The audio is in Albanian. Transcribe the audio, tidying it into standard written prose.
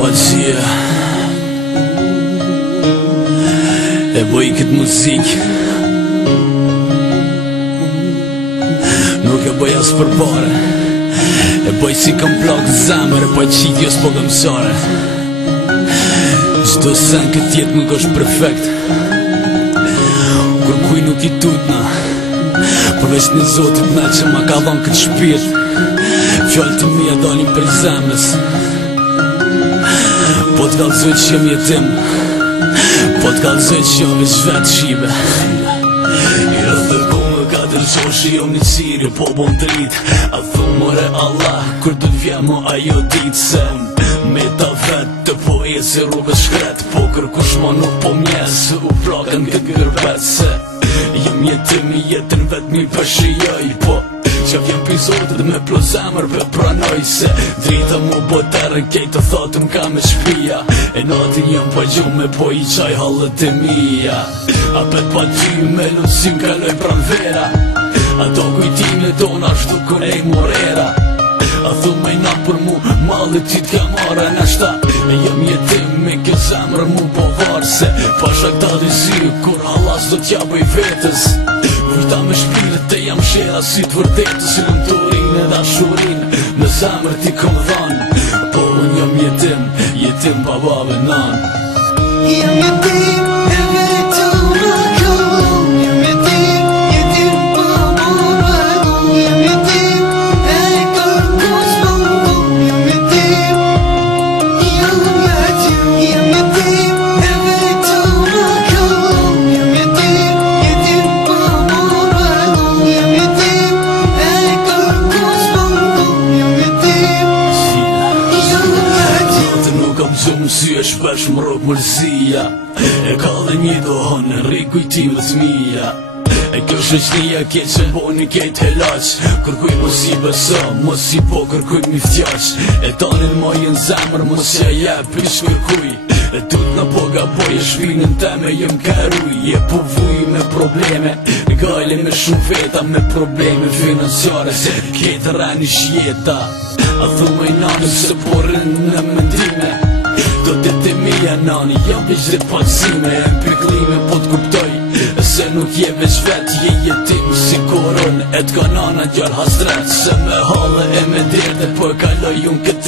Vazhia e bëj këtë muzik, nuk e bëj as për pare, e bëj si kam plak zemër, e bëj qitjo s'po kam sare. Çdo sen këtë jetë nuk është perfekt, kur kuj nuk i tutna, përveç një Zotit me që ma ka dhon këtë shpirt. Fjallë të mija dalin për zemrës, po t'kallëzoj që jam jetim, po t'kallëzoj që jam veç vetë shibe. I rëthë dhe kumë ka dërgjoshi jom një qiri, po bon të rrit. A thumore Allah, kur du t'vjemo ajo dit se me ta vetë të po e se rrugës shkret, po kërkush ma nuk po mjesë, u plakën këtë gërbet se jam jetim i jetën vetë mi përshijoj, po që vjen pizotet me plo zemër për pranoj se drita mu botërën kejtë të thotëm ka me shpia, e natin jam pa gjumë me po i qaj halët e mija. A pet pa ty me lusim kaloj pran vera, ato kujtime tona shtu kun e morera. A thume na për mu malit ti t'ka mara nashta, e jam jetim me ke zemër mu po varë se pasha këta dy zy kur halas do t'ja bëj vetës. Vujta me shpirit e jam shera si t'vërdetë, si lëm të urinë e dashurin me zemër ti kom dhanë, po unë jam jetim pa babë nanë. Jam jetim e vetëm në këllon, jam jetim pa morën, jam jetim e kërkus pëndon, jam jetim e vetëm në këllon, jam jetim pa morën, jam jetim e kërkus pëndon, jam jetim. Zotë nuk kam gjumë sy e shpesh më rogë mërzia, e ka dhe një dohon në rikujtim dhe t'mija. E kjo shëqnia ke që boni kejt helaq, kërkuj mos i beso, mos i po kërkuj mi ftjaq. E tanin majën zemër mos që jep ish kërkuj, e tut në po gaboj e shpinën teme jem karuj. Je po vuj me probleme, gajle me shumë veta, me probleme financiare se kejtë rani shjeta. A thume i nani se po rënë në mendime, do të të mija nani, jam veç dhe paksime, e mpiklime po t'kuptoj, se nuk je veç vet, je jetim si koron, e t'ka nana gjallë hasret, se me halë e me derde, po e kaloj unë këtë